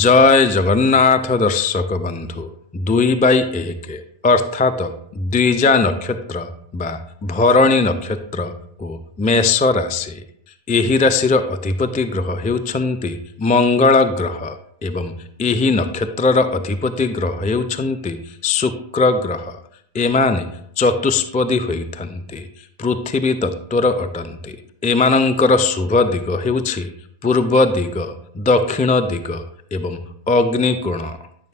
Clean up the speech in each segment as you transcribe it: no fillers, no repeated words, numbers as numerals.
जय जगन्नाथ दर्शक बंधु 2/1 अर्थात द्विजा नक्षत्र बा भरणी नक्षत्र और मेष राशि। एही राशिर अधिपति ग्रह हेउछन्ति मंगल ग्रह एवं एही नक्षत्रर अधिपति ग्रह हेउछन्ति शुक्र ग्रह। एमाने चतुष्पदी होइथन्ति, पृथ्वी तत्वर अटन्ति। एमानंकर शुभ दिग हेउछि पूर्व दिग, दक्षिण दिग एवं अग्निकोण।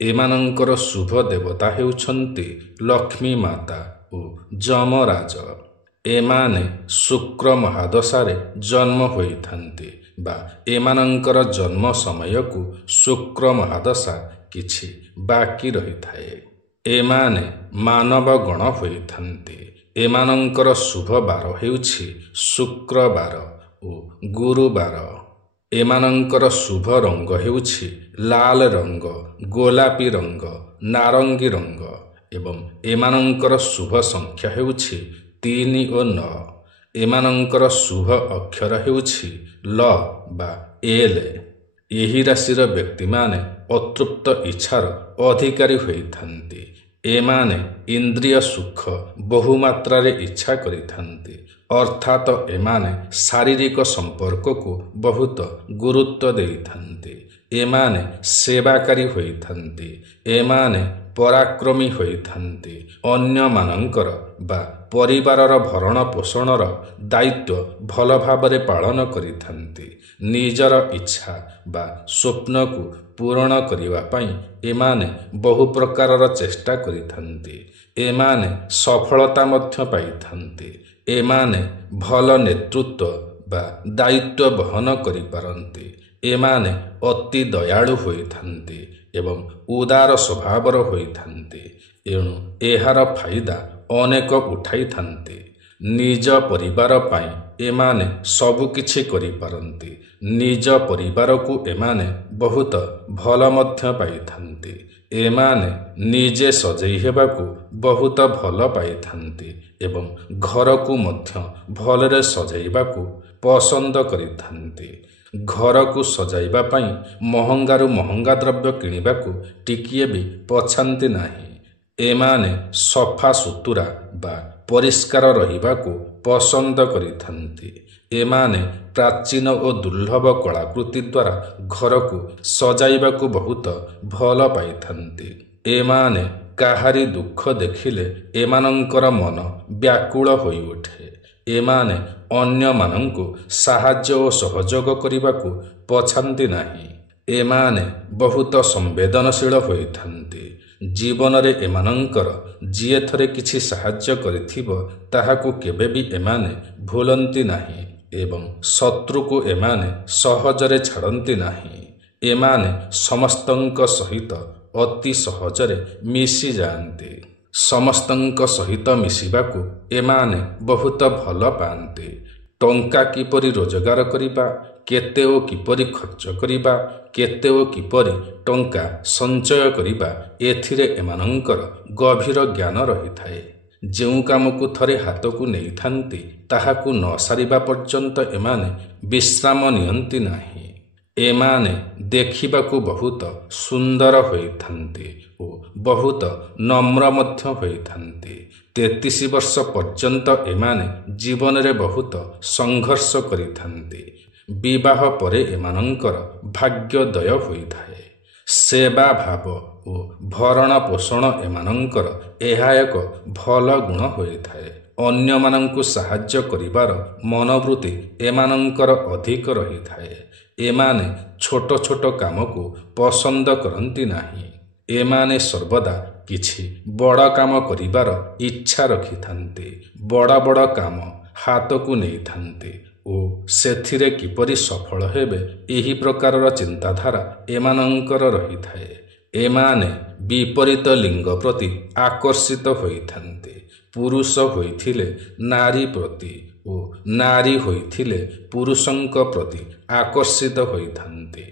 एमानंकर शुभ देवता हेउछन्ति लक्ष्मी माता और जमराज। एमाने शुक्र महादशारे जन्म होइथन्ति बा एमानंकर जन्म समय को शुक्र महादशा किछि बाकी रहिथाए। एमाने मानव गण होइथन्ति। एमानंकर शुभ बार हेउछि शुक्रवार और गुरुवार। एमानंकर शुभ रंग हेउछि लाल रंग, गोलापी रंग, नारंगी रंग एवं एमानंकर शुभ संख्या हेउछि 3 और 9। एमानंकर शुभ अक्षर हेउछि ल बा एल। एही राशिर व्यक्ति माने अतृप्त इच्छार अधिकारी होइथन्ति। एमाने इंद्रिय सुख बहुमात्रा रे इच्छा करिथन्ति, अर्थात एमाने शारीरिक संपर्क को बहुत गुरुत्व देइथन्ति। एमाने सेवाकारी होइथन्ति। एमाने पराक्रमी होइथन्ति। अन्य मानंकर बा परिवारर भरण पोषणर दायित्व भल भाबरे पालन करिथन्ति। निजर इच्छा बा स्वप्न को पूर्ण करिवा पई एमाने बहु प्रकारर चेष्टा करिथन्ति। एमाने सफलता मध्य पाइथन्ति। एमाने भल नेतृत्व बा दायित्व बहन करि पारन्ति। एमाने अति दयालु होइथन्ति एवं उदार स्वभावर होइथन्ति। एणु एहार फायदा अनेक उठाइथन्ति। निज परिवार पाई एमाने सब किछि करि पारन्ति। निज परिवार को एमाने बहुत भल मध्य पाइथन्ति। एमाने निजे सजई हेबाकू बहुत भल पाइथन्ति एवं घर को मध्य भलरे सजाइबाकू पसंद करिथन्ति। घर को सजाइबा पई महंगारू महंगा द्रव्य किनिबाकू टिकिए भी पछान्ति नाही। एमाने सफा सुतुरा बा परिष्कार रहिबाकू पसंद करिथन्ति। एमाने प्राचीन और दुर्लभ कलाकृति द्वारा घर को सजाइबाकू बहुत भल पाइथन्ति। एमाने काहारी दुख देखिले एमानंकर मन व्याकुल होई उठे। एमाने अन्य मानंकु साहाय्य और सहयोग करिबाकू पछान्ति नाही। एमाने बहुत संवेदनशील होइथन्ति। जीवन रे एमानंकर जिए थरे किछि साहाय्य करिथिबो ताहाकू केबे भी एमाने भूलन्ति नाही एवं शत्रु को एमाने सहजरे छाड़न्ति नाही। एमाने समस्तंक सहित अति सहजरे मिसी जाआन्ति। समस्तंक सहित मिसिबाकू एमाने बहुत भल पाआन्ति। टंका किपरि रोजगार करिबा, केते ओ किपरि खर्च करिबा, केते ओ किपरि टंका संचय करिबा एथिरे एमानंकर गभीर ज्ञान रहिथाए। जेउ काम को थरे हाथ को नेइथान्ति ताहाकू न सारिबा पर्यंत एमाने विश्राम नियन्ति नाही। एमाने देखिबाकू बहुत सुंदर होइथान्ति और बहुत नम्र मध्य होइथान्ति। 33 वर्ष पर्यंत एमाने जीवन रे बहुत संघर्ष करिथान्ति। विवाह परे एमानंकर भाग्योदय होइथाए। सेवा भाव और भरण पोषण एमानंकर एहा एक भल गुण होइथाए। अन्य मानंकु साहाय्य करिबार मनोवृत्ति एमानंकर अधिक रहिथाए। एमाने छोट छोट काम को पसंद करन्ति नाही। एमाने सर्वदा किछि बड़ काम करिबार इच्छा रखिथान्ति। बड़ बड़ काम हाथ को नेइथान्ति ओ सेथिरे किपरि सफल हेबे एही प्रकारर चिंताधारा एमानंकर रहिथाए। एमाने विपरीत लिंग प्रति आकर्षित होइथान्ति। पुरुष होइथिले नारी प्रति ओ नारी होइथिले पुरुषंक प्रति आकर्षित होइथान्ति।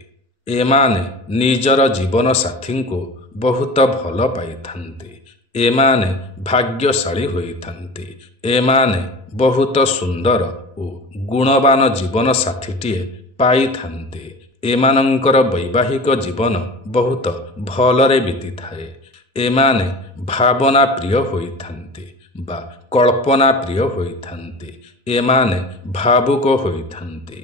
एमाने निजर जीवन साथी को बहुत भल पाइथान्ति। एमाने भाग्यशाली होइथान्ति। एमाने बहुत सुंदर और गुणवान जीवन साथीटीए पाइथान्ति। ଏମାନଙ୍କର ବୈବାହିକ ଜୀବନ ବହୁତ ଭଲରେ ବିତିଥାଏ। ଏମାନେ ଭାବନା ପ୍ରିୟ ହୋଇଥାନ୍ତି ବା କଳ୍ପନା ପ୍ରିୟ ହୋଇଥାନ୍ତି। ଏମାନେ ଭାବୁକ ହୋଇଥାନ୍ତି।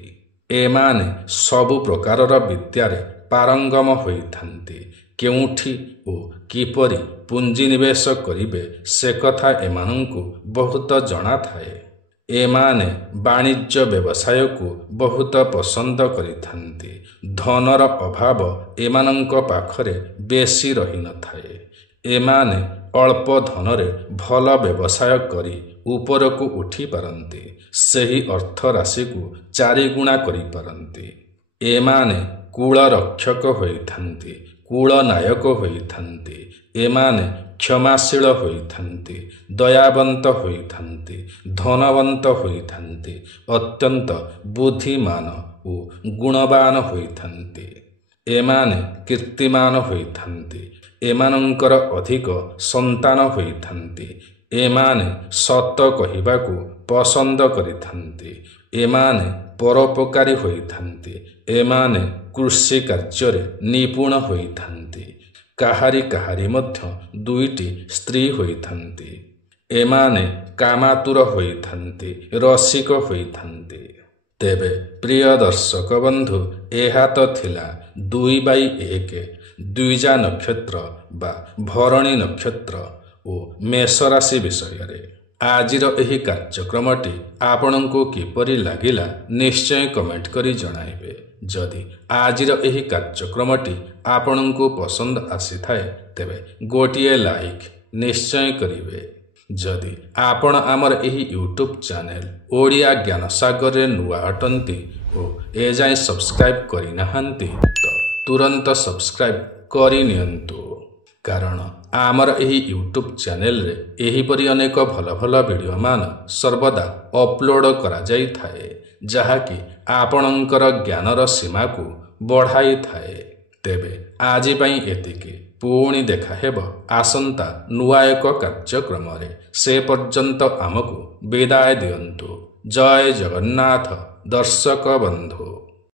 ଏମାନେ ସବୁ ପ୍ରକାରର ବିଦ୍ୟାରେ ପାରଙ୍ଗମ ହୋଇଥାନ୍ତି। କେଉଁଠି ଓ କିପରି ପୁଞ୍ଜିନିବେଶ କରିବେ ସେ କଥା ଏମାନଙ୍କୁ ବହୁତ ଜଣାଥାଏ। ଏମାନେ ବାଣିଜ୍ୟ ବ୍ୟବସାୟକୁ ବହୁତ ପସନ୍ଦ କରିଥାନ୍ତି। ଧନର ଅଭାବ ଏମାନଙ୍କ ପାଖରେ ବେଶୀ ରହିନଥାଏ। ଏମାନେ ଅଳ୍ପ ଧନରେ ଭଲ ବ୍ୟବସାୟ କରି ଉପରକୁ ଉଠିପାରନ୍ତି। ସେହି ଅର୍ଥ ରାଶିକୁ ଚାରିଗୁଣା କରିପାରନ୍ତି। ଏମାନେ କୁଳରକ୍ଷକ ହୋଇଥାନ୍ତି, କୁଳନାୟକ ହୋଇଥାନ୍ତି। ଏମାନେ କ୍ଷମାଶୀଳ ହୋଇଥାନ୍ତି, ଦୟାବନ୍ତ ହୋଇଥାନ୍ତି, ଧନବନ୍ତ ହୋଇଥାନ୍ତି, ଅତ୍ୟନ୍ତ ବୁଦ୍ଧିମାନ ଓ ଗୁଣବାନ ହୋଇଥାନ୍ତି। ଏମାନେ କୀର୍ତ୍ତିମାନ ହୋଇଥାନ୍ତି। ଏମାନଙ୍କର ଅଧିକ ସନ୍ତାନ ହୋଇଥାନ୍ତି। ଏମାନେ ସତ କହିବାକୁ ପସନ୍ଦ କରିଥାନ୍ତି। ଏମାନେ ପରୋପକାରୀ ହୋଇଥାନ୍ତି। ଏମାନେ କୃଷି କାର୍ଯ୍ୟରେ ନିପୁଣ ହୋଇଥାନ୍ତି। କାହାରି କାହାରି ମଧ୍ୟ ଦୁଇଟି ସ୍ତ୍ରୀ ହୋଇଥାନ୍ତି। ଏମାନେ କାମାତୁର ହୋଇଥାନ୍ତି, ରସିକ ହୋଇଥାନ୍ତି। ତେବେ ପ୍ରିୟ ଦର୍ଶକ ବନ୍ଧୁ, ଏହା ତ ଥିଲା 2/1 ଦ୍ୱିଜା ନକ୍ଷତ୍ର ବା ଭରଣୀ ନକ୍ଷତ୍ର ଓ ମେଷ ରାଶି ବିଷୟରେ। ଆଜିର ଏହି କାର୍ଯ୍ୟକ୍ରମଟି ଆପଣଙ୍କୁ କିପରି ଲାଗିଲା ନିଶ୍ଚୟ କମେଣ୍ଟ କରି ଜଣାଇବେ। ଯଦି ଆଜିର ଏହି କାର୍ଯ୍ୟକ୍ରମଟି ଆପଣଙ୍କୁ ପସନ୍ଦ ଆସିଥାଏ ତେବେ ଗୋଟିଏ ଲାଇକ୍ ନିଶ୍ଚୟ କରିବେ। ଯଦି ଆପଣ ଆମର ଏହି ୟୁଟ୍ୟୁବ୍ ଚ୍ୟାନେଲ ଓଡ଼ିଆ ଜ୍ଞାନସାଗରରେ ନୂଆ ଅଟନ୍ତି ଓ ଏଯାଏଁ ସବସ୍କ୍ରାଇବ୍ କରିନାହାନ୍ତି ତ ତୁରନ୍ତ ସବସ୍କ୍ରାଇବ୍ କରିନିଅନ୍ତୁ। କାରଣ ଆମର ଏହି ୟୁଟ୍ୟୁବ୍ ଚ୍ୟାନେଲରେ ଏହିପରି ଅନେକ ଭଲ ଭଲ ଭିଡ଼ିଓମାନ ସର୍ବଦା ଅପଲୋଡ଼ କରାଯାଇଥାଏ, ଯାହାକି ଆପଣଙ୍କର ଜ୍ଞାନର ସୀମାକୁ ବଢ଼ାଇଥାଏ। ତେବେ ଆଜି ପାଇଁ ଏତିକି। ପୁଣି ଦେଖା ହେବ ଆସନ୍ତା ନୂଆ ଏକ କାର୍ଯ୍ୟକ୍ରମରେ। ସେ ପର୍ଯ୍ୟନ୍ତ ଆମକୁ ବିଦାୟ ଦିଅନ୍ତୁ। ଜୟ ଜଗନ୍ନାଥ ଦର୍ଶକ ବନ୍ଧୁ।